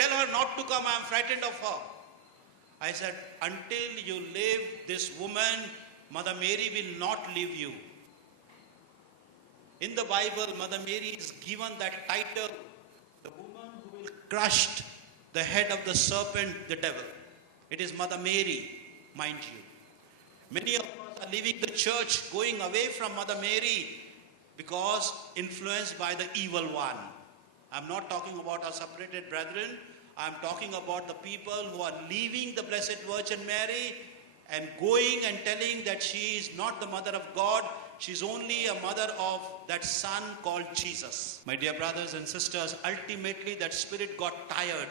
Tell her not to come. I am frightened of her. I said, until you leave this woman, Mother Mary will not leave you. In the Bible, Mother Mary is given that title, the woman who will crush the head of the serpent, the devil. It is Mother Mary, mind you. Many of us are leaving the church, going away from Mother Mary because influenced by the evil one. I'm not talking about our separated brethren. I'm talking about the people who are leaving the Blessed Virgin Mary and going and telling that she is not the mother of God. She's only a mother of that son called Jesus. My dear brothers and sisters, ultimately that spirit got tired.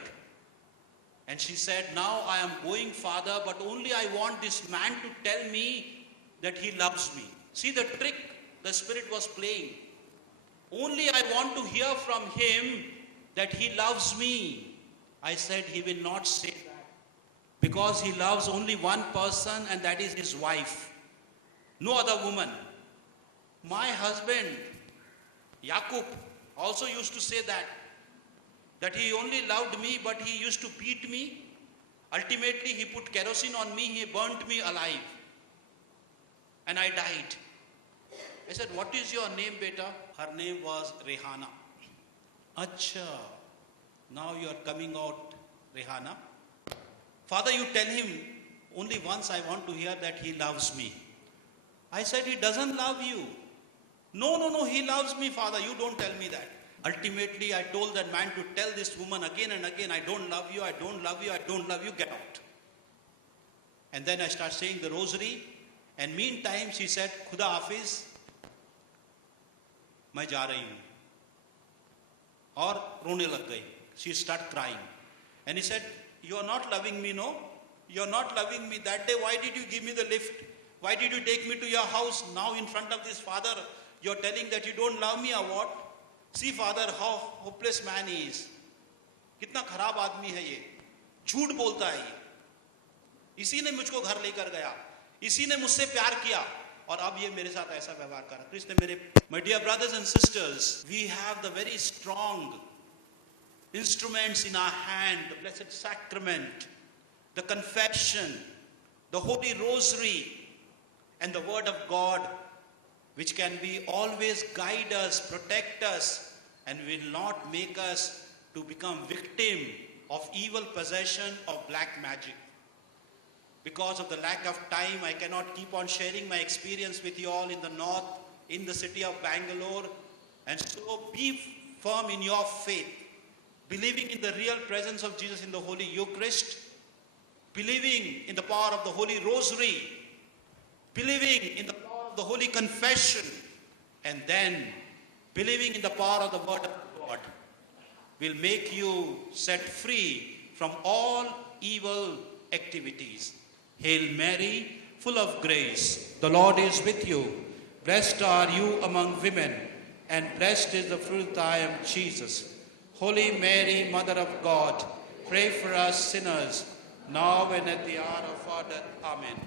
And she said, now I am going, Father, but only I want this man to tell me that he loves me. See the trick the spirit was playing. Only I want to hear from him that he loves me. I said, he will not say that, because he loves only one person, and that is his wife. No other woman. My husband, Yakub, also used to say that he only loved me, but he used to beat me. Ultimately, he put kerosene on me, he burnt me alive. And I died. I said, what is your name, beta? Her name was Rehana. Acha. Now you are coming out, Rehana. Father, you tell him, only once I want to hear that he loves me. I said, he doesn't love you. No, he loves me, Father. You don't tell me that. Ultimately, I told that man to tell this woman again and again, I don't love you, I don't love you, I don't love you, get out. And then I start saying the rosary. And meantime, she said, Khuda Hafiz, मैं जा रही हूँ. और रोने लग गई. She started crying. And he said, you are not loving me, no? You are not loving me. That day, why did you give me the lift? Why did you take me to your house? Now in front of this father, you are telling that you don't love me or what? See, Father, how hopeless man he is. कितना खराब आदमी है ये. झूठ बोलता है ये. इसी ने मुझको घर लेकर गया. इसी ने मुझसे प्यार किया. और अब ये मेरे साथ ऐसा व्यवहार कर रहा है. इसने मेरे, my dear brothers and sisters, we have the very strong instruments in our hand, the Blessed Sacrament, the confession, the Holy Rosary, and the Word of God, which can be always guide us, protect us, and will not make us to become victim of evil possession of black magic. Because of the lack of time, I cannot keep on sharing my experience with you all in the north, in the city of Bangalore. And so be firm in your faith, believing in the real presence of Jesus in the Holy Eucharist, believing in the power of the Holy Rosary, believing in the power of the Holy Confession, and then believing in the power of the Word of God will make you set free from all evil activities. Hail Mary, full of grace, the Lord is with you. Blessed are you among women, and blessed is the fruit of thy womb, Jesus. Holy Mary, Mother of God, pray for us sinners, now and at the hour of our death. Amen.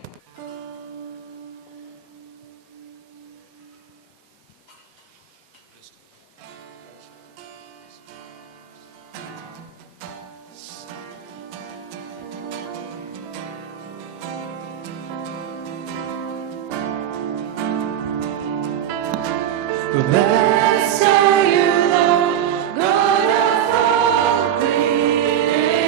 Blessed are you, Lord, God of all creation.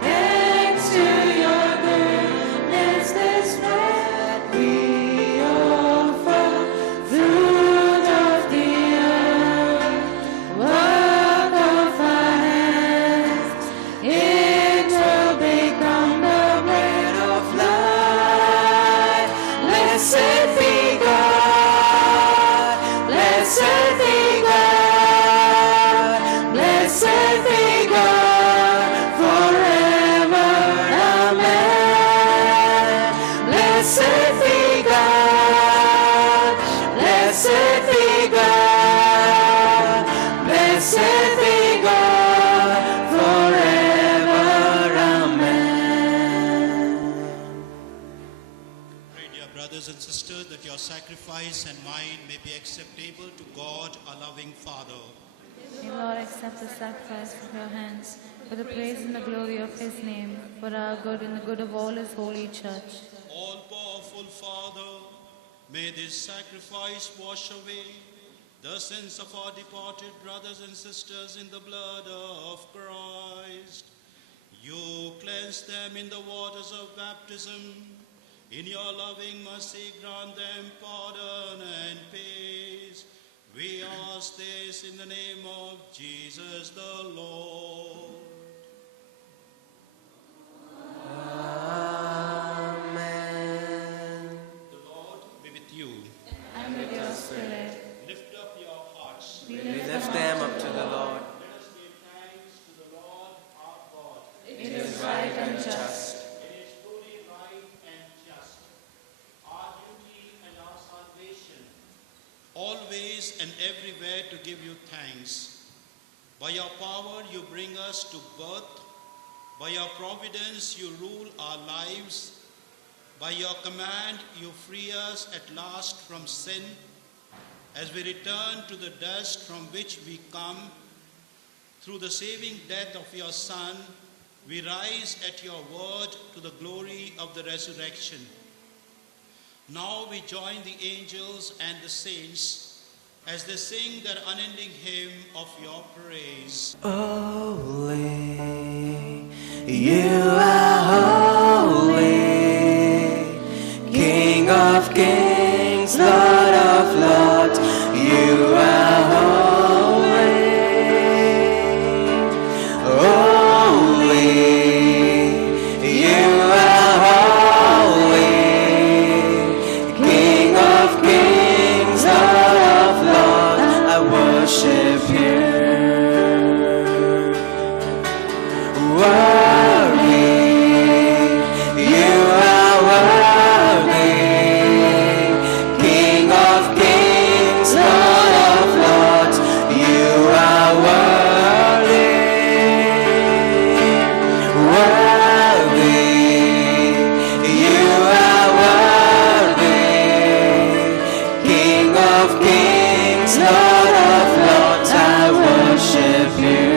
Thanks to your goodness, this bread we offer, fruit of the earth, work of our hands. It will become the bread of life. Blessed be God. Blessed be God, blessed be God, forever, amen. Blessed be God, blessed be God, blessed be God, forever, amen. Pray, dear brothers and sisters, that your sacrifice and mine may be acceptable to God, our loving Father. May Lord accept the sacrifice from your hands for the praise and the glory of his name, for our good and the good of all his holy church. All-powerful Father, may this sacrifice wash away the sins of our departed brothers and sisters in the blood of Christ. You cleanse them in the waters of baptism. In your loving mercy, grant them pardon and peace. We ask this in the name of Jesus the Lord. Amen. The Lord be with you. And with your spirit, Lift up your hearts. we We lift lift them up to the Lord. Let us give thanks to the Lord our God. It is right and just. It is truly right and just, our duty and our salvation, always and everywhere to give you thanks. By your power you bring us to birth. By your providence you rule our lives. By your command you free us at last from sin. As we return to the dust from which we come, through the saving death of your Son, we rise at your word to the glory of the resurrection. Now we join the angels and the saints as they sing their unending hymn of your praise. Holy, you are holy, King of kings, Lord of lords, you are holy. Holy, you are holy, King of kings, Lord of lords, I worship you. Worthy, you are worthy, King of kings, Lord of lords, you are worthy. Worthy, you are worthy, King of kings, Lord of lords, I worship you.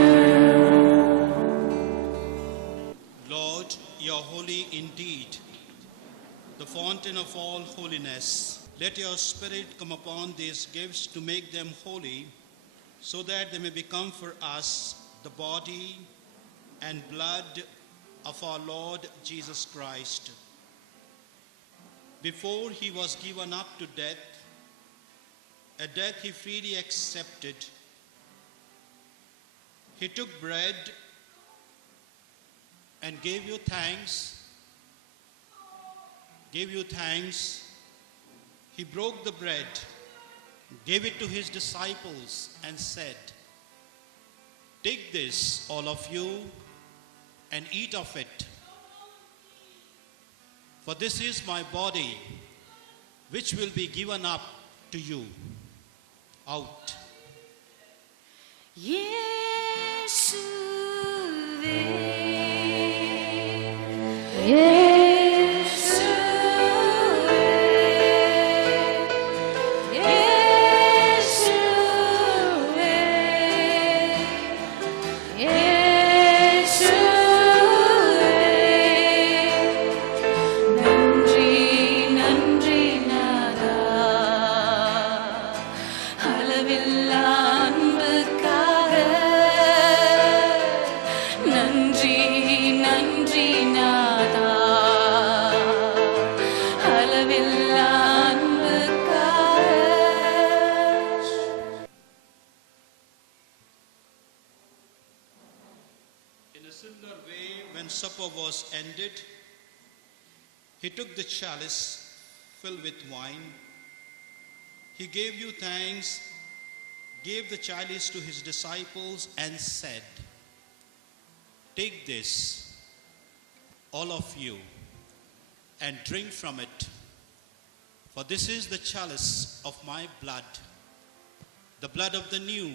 Lord, you're holy indeed, the fountain of all holiness. Let your Spirit come upon these gifts to make them holy, so that they may become for us the body and blood of our Lord Jesus Christ. Before he was given up to death, a death he freely accepted, he took bread and gave you thanks. He broke the bread, gave it to his disciples, and said, "Take this, all of you, and eat of it. For this is my body, which will be given up to you." Out. நன்றி நன்றி நாதா, அளவில்லா அன்புக்காக. நன்றி நன்றி நாதா, அளவில்லா அன்புக்காக. In a similar way, when supper was ended, he took the chalice filled with wine. He gave you thanks, gave the chalice to his disciples, and said, "Take this, all of you, and drink from it. For this is the chalice of my blood, the blood of the new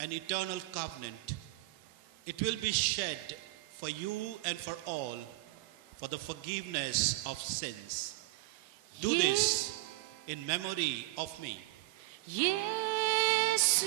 and eternal covenant. It will be shed for you and for all, for the forgiveness of sins. Do this in memory of me." இயேசுவே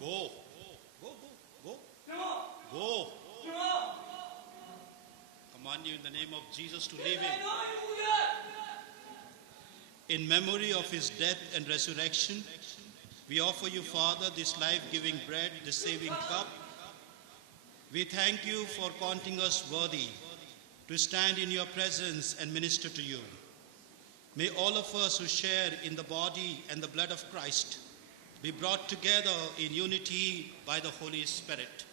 Go. Go. Go. Go. Command you in the name of Jesus to leave him. In memory of his death and resurrection, we offer you, Father, this life-giving bread, this saving cup. We thank you for counting us worthy to stand in your presence and minister to you. May all of us who share in the body and the blood of Christ be brought together in unity by the Holy Spirit.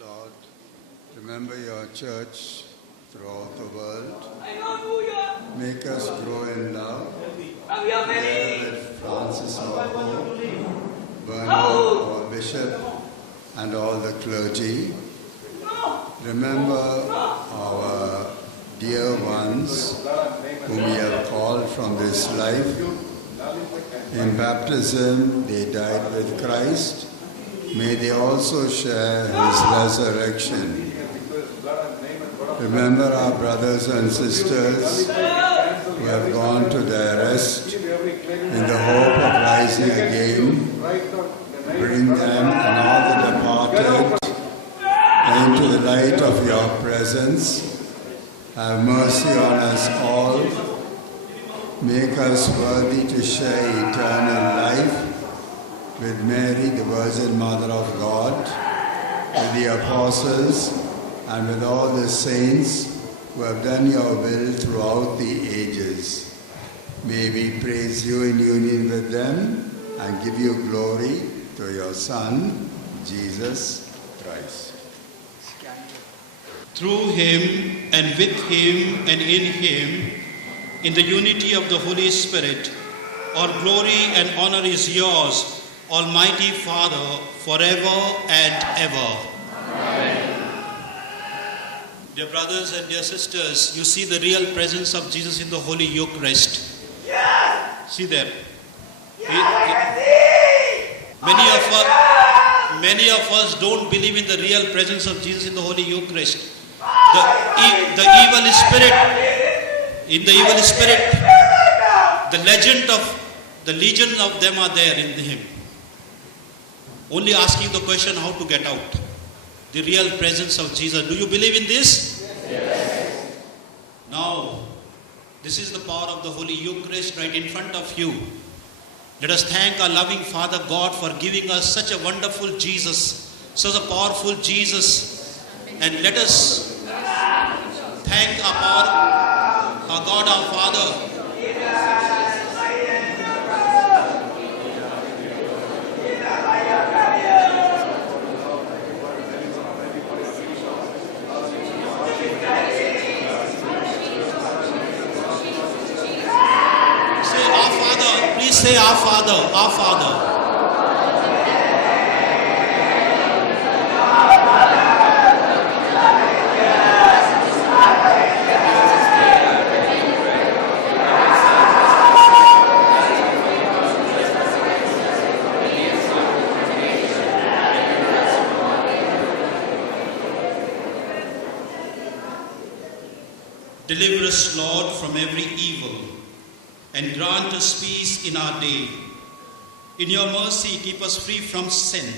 Lord, remember your church throughout the world. Make us grow in love. Together with Francis Marco, Bernard, our bishop, and all the clergy. Remember our dear ones whom we have called from this life. In baptism, they died with Christ. May they also share his resurrection. Remember our brothers and sisters who have gone to their rest in the hope of rising again. Bring them and all the departed into the light of your presence. Have mercy on us all. Make us worthy to share eternal life with Mary, the Virgin Mother of God, with the apostles, and with all the saints who have done your will throughout the ages. May we praise you in union with them and give you glory through your Son, Jesus Christ. Through him and with him and in him, in the unity of the Holy Spirit, all glory and honor is yours, Almighty Father, forever and ever. Amen. Dear brothers and dear sisters, you see the real presence of Jesus in the Holy Eucharist. Yes. See there. Many of us don't believe in the real presence of Jesus in the Holy Eucharist. The evil spirit, the legion of them are there in him. Only asking the question how to get out. The real presence of Jesus. Do you believe in this? Yes. Now, this is the power of the Holy Eucharist right in front of you. Let us thank our loving Father God for giving us such a wonderful Jesus, such a powerful Jesus. And let us thank our God, our Father. Say, our Father. Please say, our Father, our Father. Deliver us, Lord, from every evil, and grant us peace in our day. In your mercy, keep us free from sin,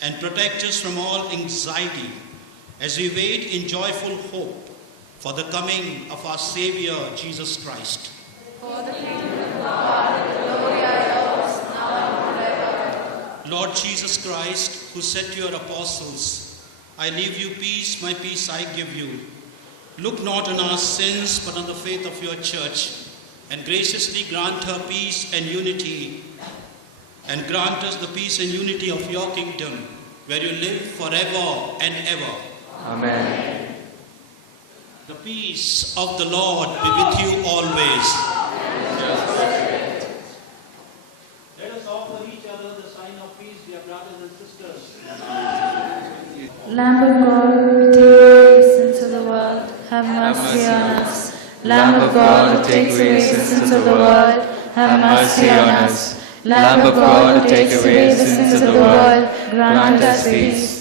and protect us from all anxiety, as we wait in joyful hope for the coming of our Savior, Jesus Christ. For the kingdom of God and the glory are yours, now and forever. Lord Jesus Christ, who said to your apostles, I leave you peace, my peace I give you. Look not on our sins, but on the faith of your church, and graciously grant her peace and unity, and grant us the peace and unity of your kingdom, where you live forever and ever. Amen. The peace of the Lord be with you always. Let us offer each other the sign of peace, dear brothers and sisters. Lamb of God, who take away the sins of the world, have mercy on us. Lamb of God, who takes away the sins of the world, have mercy on us. Lamb of God, who takes away the sins of the world, grant us peace.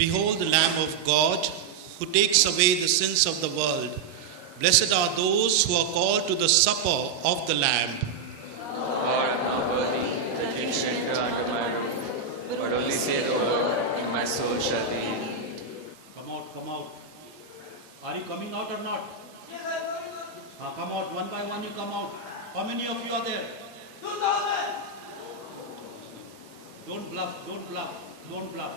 Behold the Lamb of God who takes away the sins of the world. Blessed are those who are called to the supper of the Lamb. Lord, I'm not worthy that you should enter under my roof, but only say the word, and my soul shall be healed. Come out, come out. Are you coming out or not? Yes, I'm coming out. Come out, one by one you come out. How many of you are there? 2,000. Don't bluff, don't bluff, don't bluff.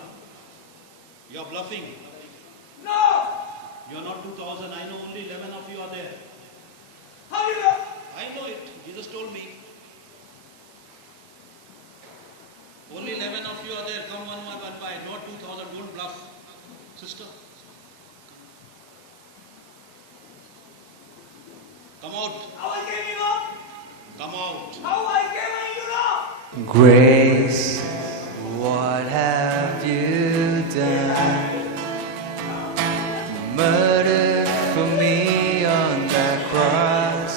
You are bluffing. No! You are not 2,000. I know only 11 of you are there. How do you know? I know it. Jesus told me. Only 11 of you are there. Come one by. Not 2,000. Don't bluff. Sister. Come out. How I gave you up? Come out. How I gave you up? Grace, what have you done? Murdered for me on that cross,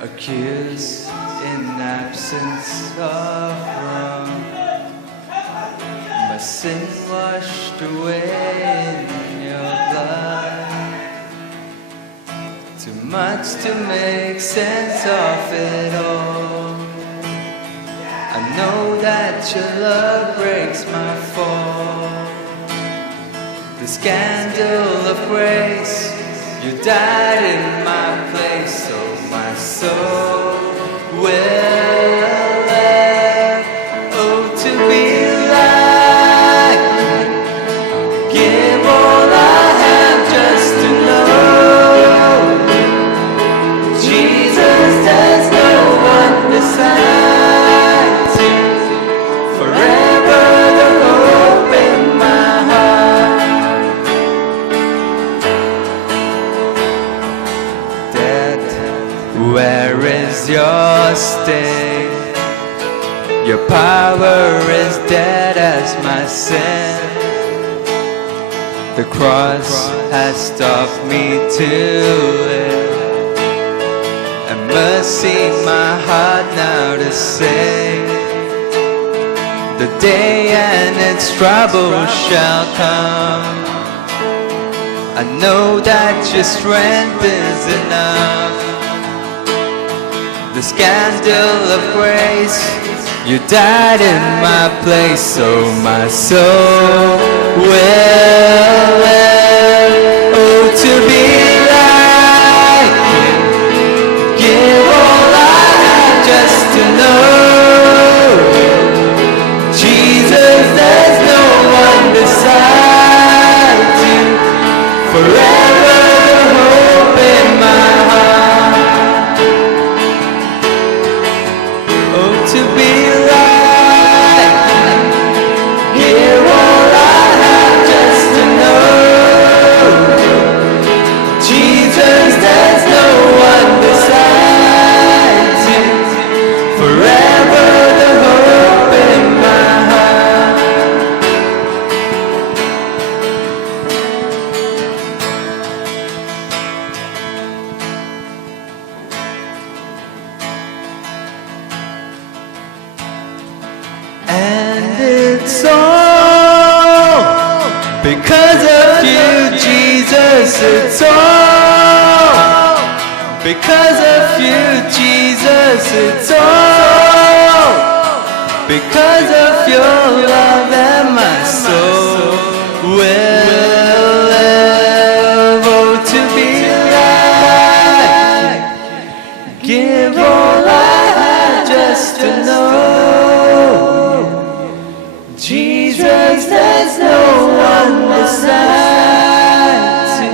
accused in absence of wrong, my sin washed away in your blood. Too much to make sense of it all. I know that your love breaks my fall. The scandal of grace, you died in my place, so my soul will live. Oh, to be like you, give all I have just to know Jesus, there's no one besides you. Forever the hope in my heart. Dead, where is your sting? Your power is dead as my sin. The cross has stopped me to live. And mercy my heart now to sing. The day and its trouble shall come. I know that your strength is enough. The scandal of grace, you died in my place, so my soul will live. Oh, to be like you, give all I have just to know Jesus, there's no one beside you. Forever the hope in my heart. Oh, to be like you, give all I have just to know Jesus, there's no one beside you. Forever the hope in my heart. And it's all because of you, Jesus. It's all because of you, Jesus. It's all because of your love, and my soul will live. Oh, to be like you, give all I have just to know Jesus, there's no one besides you.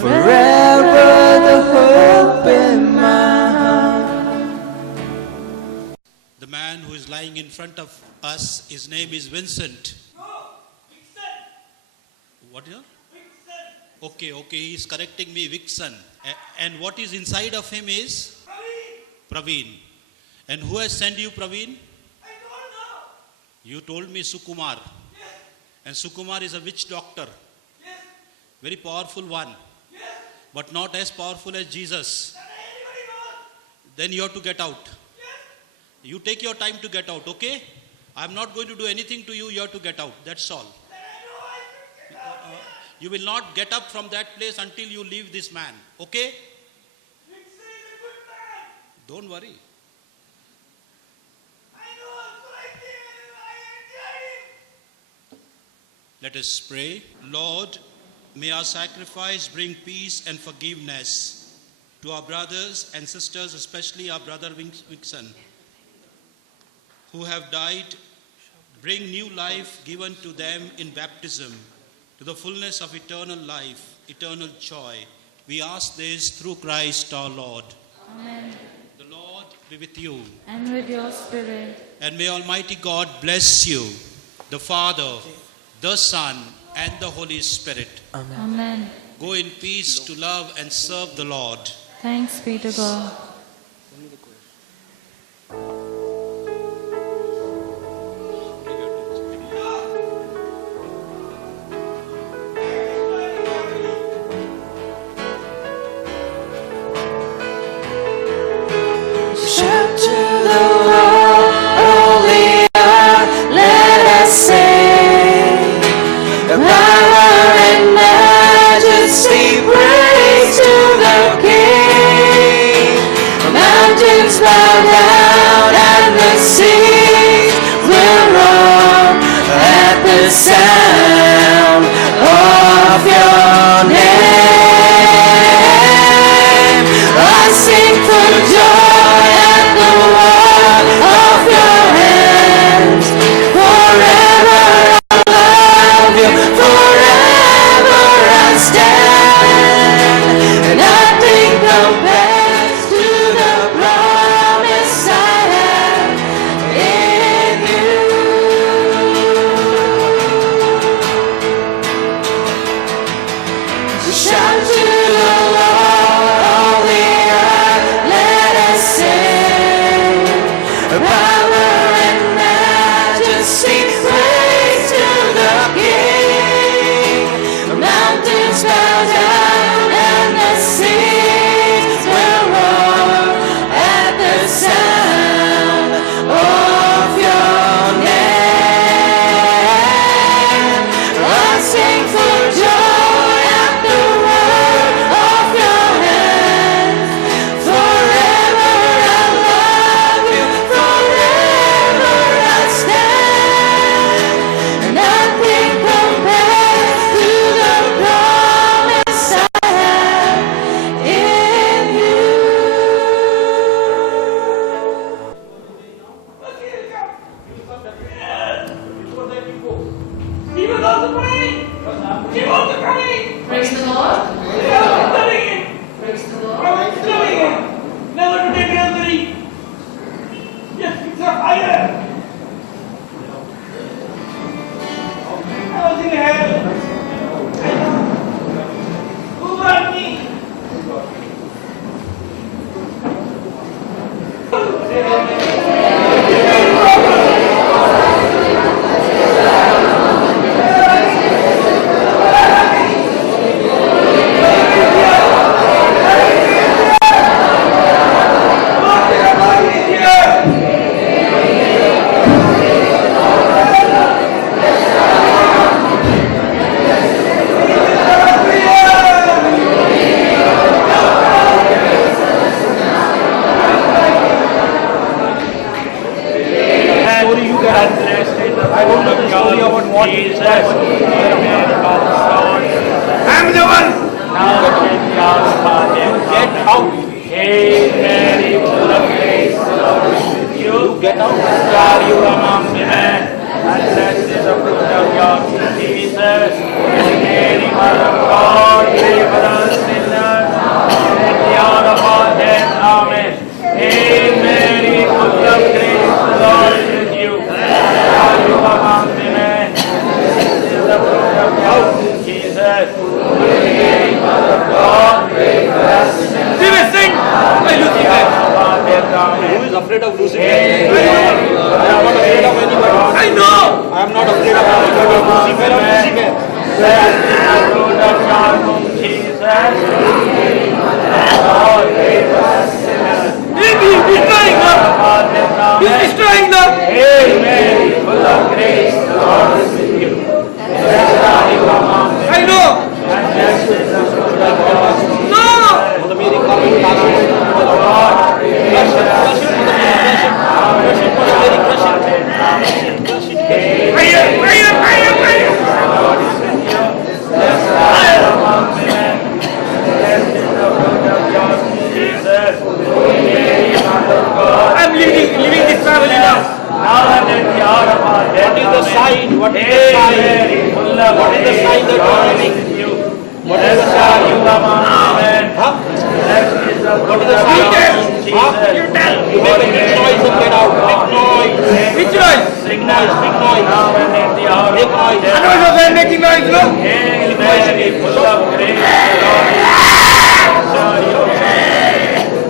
Forever the hope in my heart. The man who is lying in front of us, his name is Vincent. What is it? Okay, he is correcting me, Vixen. And what is inside of him is? Praveen. And who has sent you, Praveen? You told me Sukumar. Yes. And Sukumar is a witch doctor. Yes. Very powerful one. Yes. But not as powerful as Jesus. Then you have to get out. Yes. You take your time to get out, okay? I'm not going to do anything to you. You have to get out. That's all. You will not get up from that place until you leave this man. Okay? Dixon is a good man. Don't worry. I know, so I enjoyed him. Let us pray. Lord, may our sacrifice bring peace and forgiveness to our brothers and sisters, especially our brother Vixen, who have died. Bring new life given to them in baptism, to the fullness of eternal life, eternal joy. We ask this through Christ our Lord. Amen. The Lord be with you. And with your spirit. And may Almighty God bless you, the Father, the Son, and the Holy Spirit. Amen. Go in peace to love and serve the Lord. Thanks be to God. Shout to the Lord, holy earth, let us sing. Power and majesty, praise to the King. Mountains bow down and the seas will roar at the sound of your name. I sing for joy at the work of your hands. Forever I love you, forever I stand. Nothing compares to the promise I have in you. Shout to the Lord, all the earth, let us sing. Power and majesty, praise to the King. Mountains bow down and the seas will roar at the sound of your name. I sing for joy at the work of your hands. Forever I love you, forever I stand. Nothing compares to the promise I have in you. He was also praying. He was also praying. Praise the Lord. He was loving him. Praise the Lord. Loving him. Never to take another. Yes, it's a higher. I was in hell. I know. Who brought me? I'm the one. Get out. Hey, Mary, full of grace, the Lord is with you. Get out. Are you among the men? And blessed is the fruit of your womb, Jesus. Holy Mary, Mother of God, pray for us sinners. At the hour of our death. Amen. Hey, Mary, full of grace, the Lord is with you. Are you among the men? Blessed is the fruit of your womb, Jesus. Holy Mary, Mother of God, pray for us sinners. Sing! Who is afraid of losing? I am not afraid of anybody. I know! I am not afraid of anybody. Blessed is the fruit of your womb, Jesus. Lord, pray for us sinners. He's destroying them! He's destroying them! Amen. full of grace, the Lord is with you. Blessed are you among women. Blessed is the fruit of your womb, Jesus. Holy Mary, Mother of God. Which noise? Big noise, now and at the hour of our death. I know you're making noise, no? Hail Mary, full of grace, the Lord is with you. Blessed are you among women.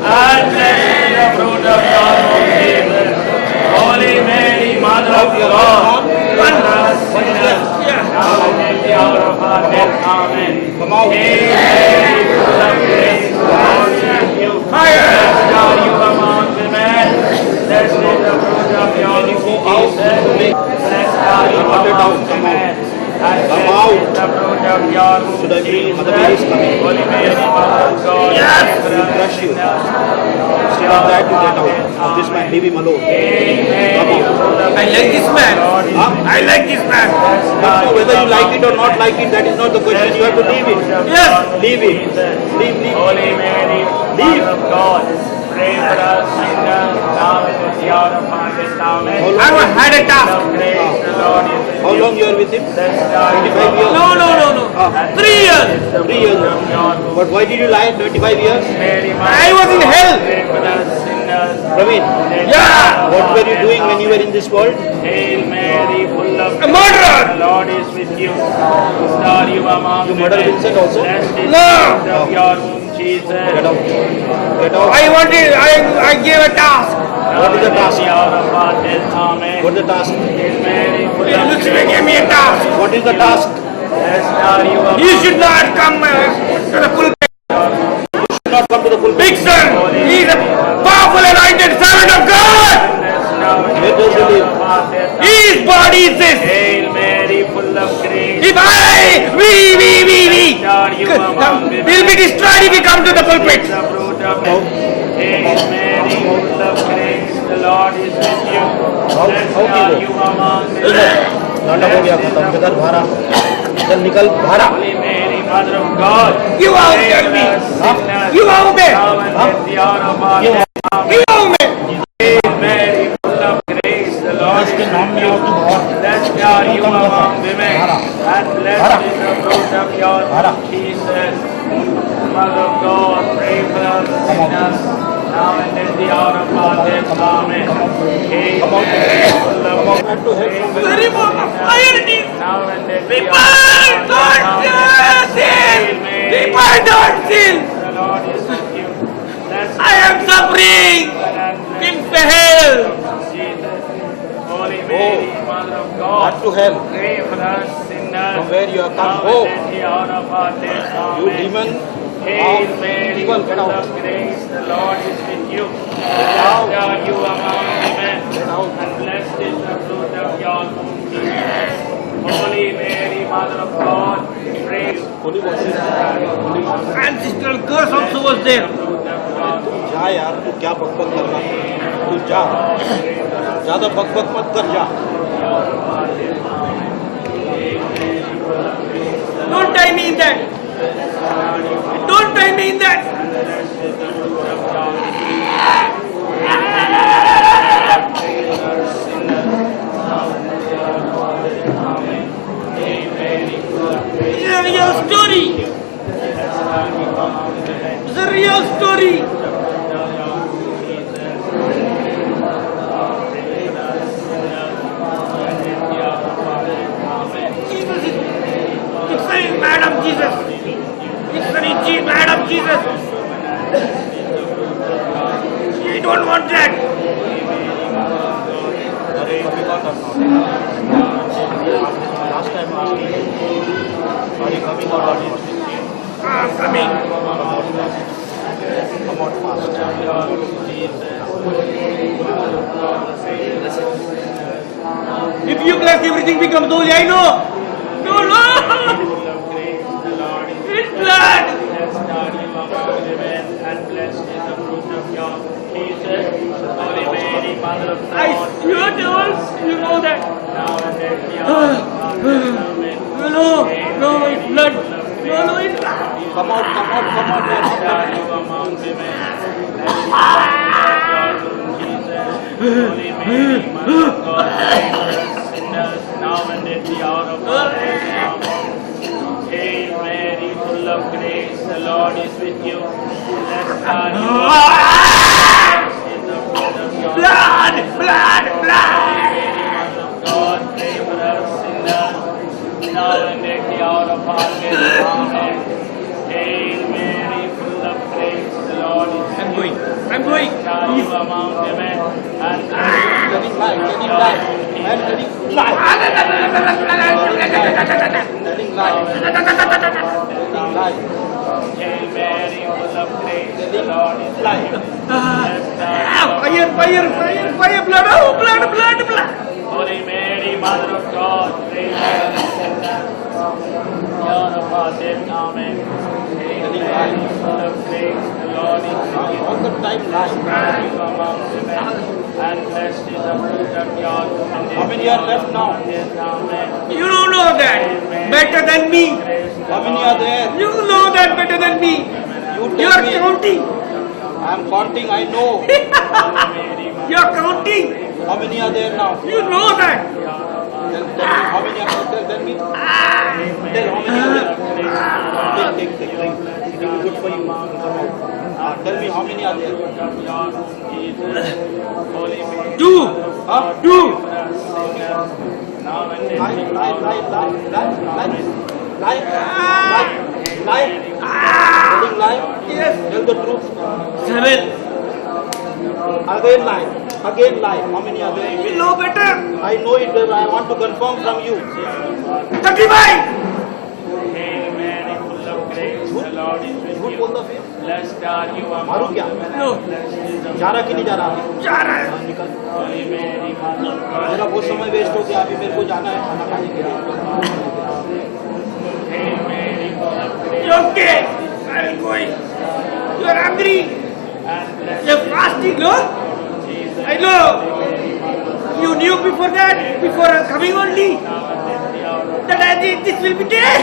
And blessed is the fruit of your womb, Jesus. Holy Mary, Mother of God. One us sinners, now and at the hour of our death. Amen. Hail Mary, full of grace, the Lord is with you. Blessed are you among women. Blessed is the fruit of your womb, Jesus. Blessed are you among women. And blessed is the fruit of your womb, Jesus. Holy Mary, Mother of God. Bless you. Instead of that, you get out of this man. Leave him alone. I like this man. I like this man. So whether you like it or not like it, that is not the question. You have to leave it. Yes. Leave it. Leave. Holy Mary, Mother of God, pray for us sinners, now and at the hour of our death. Amen. I had a task. Of grace, the Lord is with How you. long you are with him? Blessed are you 25 years. No. 3 years. 3 years. But why did you lie 25 years? Mary, I was in hell. pray for us sinners. Praveen, Yeah. what were you doing when you were in this world? Hail Mary, full of A murderer. the Lord is with you. Blessed are you among You murdered women. Vincent also? Blessed is No. the fruit of your womb, Jesus. Get out. Get out. I gave a task. What is the task? The hour of our death. Amen. What is the task? Hail Mary, full of Luxury grace. gave me a task. What is the task? Blessed are you among You should not come to the pulpit. Not come to the full Big son, he is a powerful anointed servant of God. Where does he live? His body is this. Hail Mary, full of grace. If we will be destroyed if we come to the pulpit. The fruit of Hail Mary, full of grace. The Lord is with you. Blessed are you among women. नाटक हो गया खत्म किधर भारा चल निकल भारा Holy Mary, Mother of God. You are tell me. You are me. Now and at the hour of our death. You are me. Hail Mary, full of grace. The Lord is with you. Blessed are you among women. And blessed is the fruit of your womb, Jesus. Mother of God, pray for us sinners, now and at the hour of our death. Amen. Hail Mary, full of grace. Remove the fire in it. Now and at the People hour of our don't death. steal. Hail Mary, People don't steal. the Lord is with you. Blessed I am suffering in hell. Jesus. Holy Mary, Mother of God. Not to hell. Pray for us sinners. From where you have come. Now Oh, and at the hour of our death. you Amen. demon Hail of Mary, evil, full get out. of grace, the Lord is with you. Blessed are you among women, and blessed is the fruit of your womb, Jesus. Holy Mary, Mother of God, pray for us. And Sister Curse also was there. जा यार तू क्या बकबक कर रहा है तू जा ज्यादा बकबक मत कर जा Don't tie me in that. Don't tie me in that. It's a real story. It's a real story. Jesus is, it's a Madam Jesus. It's a Madam Jesus. We don't want that. Last time are you coming or not I'm coming. Come out fast If you bless, everything becomes holy. I know. No, no. It's blood. Blessed are you among women, and blessed is the fruit of your womb, Jesus. Holy Mary, Mother of I God, swear to us, you know that. now and at the hour of our death. Amen. No, no, it's blood. No, it's blood. Come out Blessed are you among women, blessed is the fruit of your womb, Jesus. Holy Mary, Mother of God, pray for us sinners, now and at the hour of our death. Amen. Lord is with you. Blessed are you. Blood, blood, blood. God, pray for us sinners, now and at the hour of our death. Amen. Hail Mary, full of grace, the Lord is with you. I'm going. Blessed are you among women, and Telling lie, telling lie. Man, telling lie. Telling lie. Telling lie. Hail Mary, full of grace, the Lord is with you. Blessed are Fire, blood, oh, blood. Holy Mary, Mother of God, pray for us sinners, hour of our death. Amen. Hail Mary, full of grace, the Lord is with you. All the time lie. Blessed are you among women, and blessed is the fruit of your womb. How many are left now? Amen. You don't know that better than me. How many are there? You know that better than me. You You tell are me. counting. I am counting, I know. You are counting. How many are there now? You know that. Tell me how many are there. Tell me. Tell how many are there. Take. It will be good for you. Come out. Tell me how many are there. Do. Huh? Do. Lie. Telling lie. Yes. Tell the truth. 7. Again lie. Again lie. How many are there? You know better. I know it. I want to confirm from you. 35. Hail Mary, full of grace, the Lord is with झूठ you. बोलता फिर Blessed are you मारू among क्या women, No. and blessed is the जा रहा कि नहीं जा रहा जा रहा है. निकल Holy Mary, Mother of God. मेरा बहुत समय वेस्ट हो गया अभी मेरे को जाना है खाना खाने के लिए Hail Mary, full of grace, You okay? I am going. You are hungry. and blessed You are fasting, no? I know. You knew before that, before coming only, that I did, this will be dead.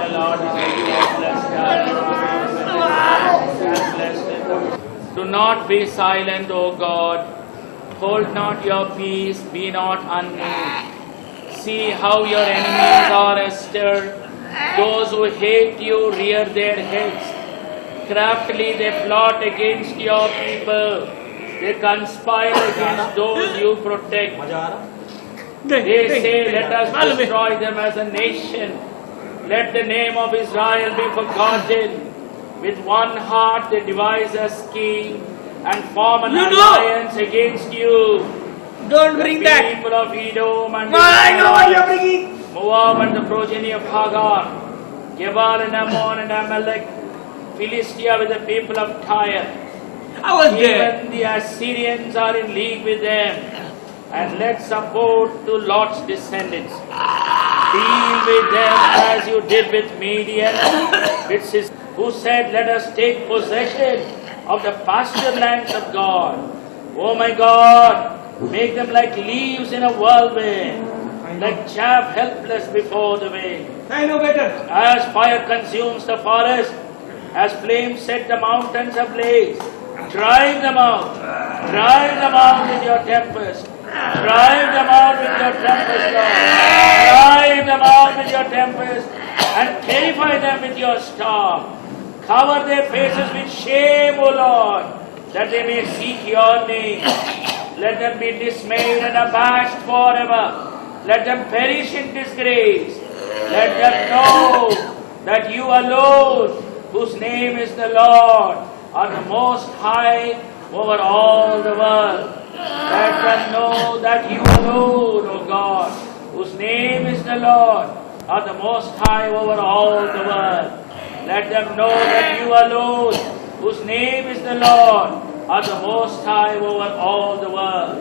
the Lord is with you. Blessed are you among women, and blessed is the Do not be silent, O God. Hold not your peace, be not unmoved. See how your enemies are stirred. Those who hate you rear their heads. Craftily they plot against your people. They conspire against those you protect. मजा आ रहा They say, let us destroy them as a nation. Let the name of Israel be forgotten. With one heart they devise a scheme and form an You know. alliance against you. Don't The bring that. people of Edom and I know what you are bringing. Moab and the progeny of Hagar, Gebal and Ammon and Amalek, Philistia with the people of Tyre. I was there. Even the Assyrians are in league with them. And let support to Lot's descendants. Deal with them as you did with Midian, who said, let us take possession of the pasture lands of God. Oh my God, make them like leaves in a whirlwind, like chaff helpless before the wind. I know better. As fire consumes the forest, as flames set the mountains ablaze, drive them out. Drive them out with your tempest. Drive them out with your tempest, Lord. Drive them out with your tempest and terrify them with your storm. Cover their faces with shame, O Lord, that they may seek your name. Let them be dismayed and abashed forever. Let them perish in disgrace. Let them know that you alone, whose name is the Lord, are the most high over all the world. Let them know that you alone, O God, whose name is the Lord, are the most high over all the world. Let them know that you alone, whose name is the Lord, are the most high over all the world.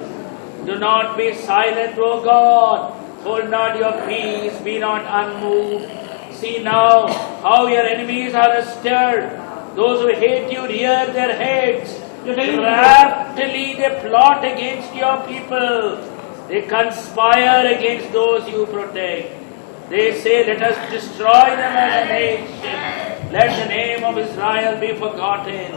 Do not be silent, O God. Hold not your peace, be not unmoved. See now how your enemies are stirred. Those who hate you rear their heads. Craftily they plot against your people. They conspire against those you protect. They say, let us destroy them as a nation. Let the name of Israel be forgotten.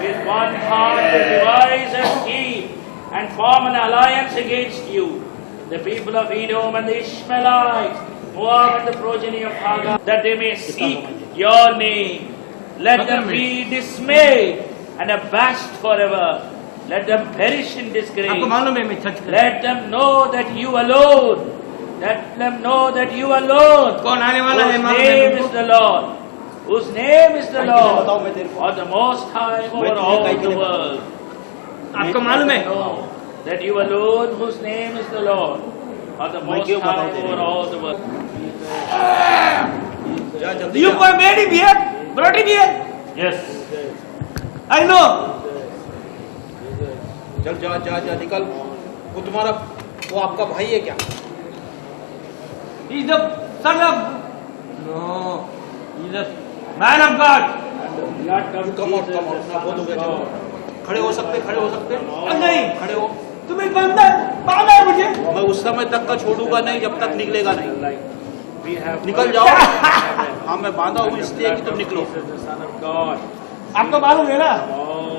With one heart they devise a scheme and form an alliance against you. the people of Edom and the Ishmaelites, Moab and the progeny of Hagar, that they may seek your name. Let them be dismayed and abashed forever. Let them perish in आपको disgrace. मालूम है मैं सच कर Let them know that you alone, let them know that you alone, कौन आने वाला है whose मालूम name है is तुमको? the Lord, whose name is the बताओ Lord, मैं तेरे को। or the Most High over तुझे all काहे के the लिए world. आपको मालूम है Know that you alone, whose name is the Lord, are the Most क्यों बताऊं High तेरे over को? all the world. जा जल्दी You जा। made him here, brought him here. Yes. I know. चल जा जा जा निकल। वो तुम्हारा वो आपका भाई है क्या? He is the son of. No. He is the man of God. Come out ना बहुत हो गया चलो। खड़े हो सकते नहीं खड़े हो। तुम्हें बांधा है मुझे। मैं उस समय तक का छोड़ूंगा नहीं जब तक निकलेगा नहीं। We have निकल जाओ। हाँ मैं बांधा हूँ इसलिए कि तुम निकलो। the Son of God. आपको मालूम है ना All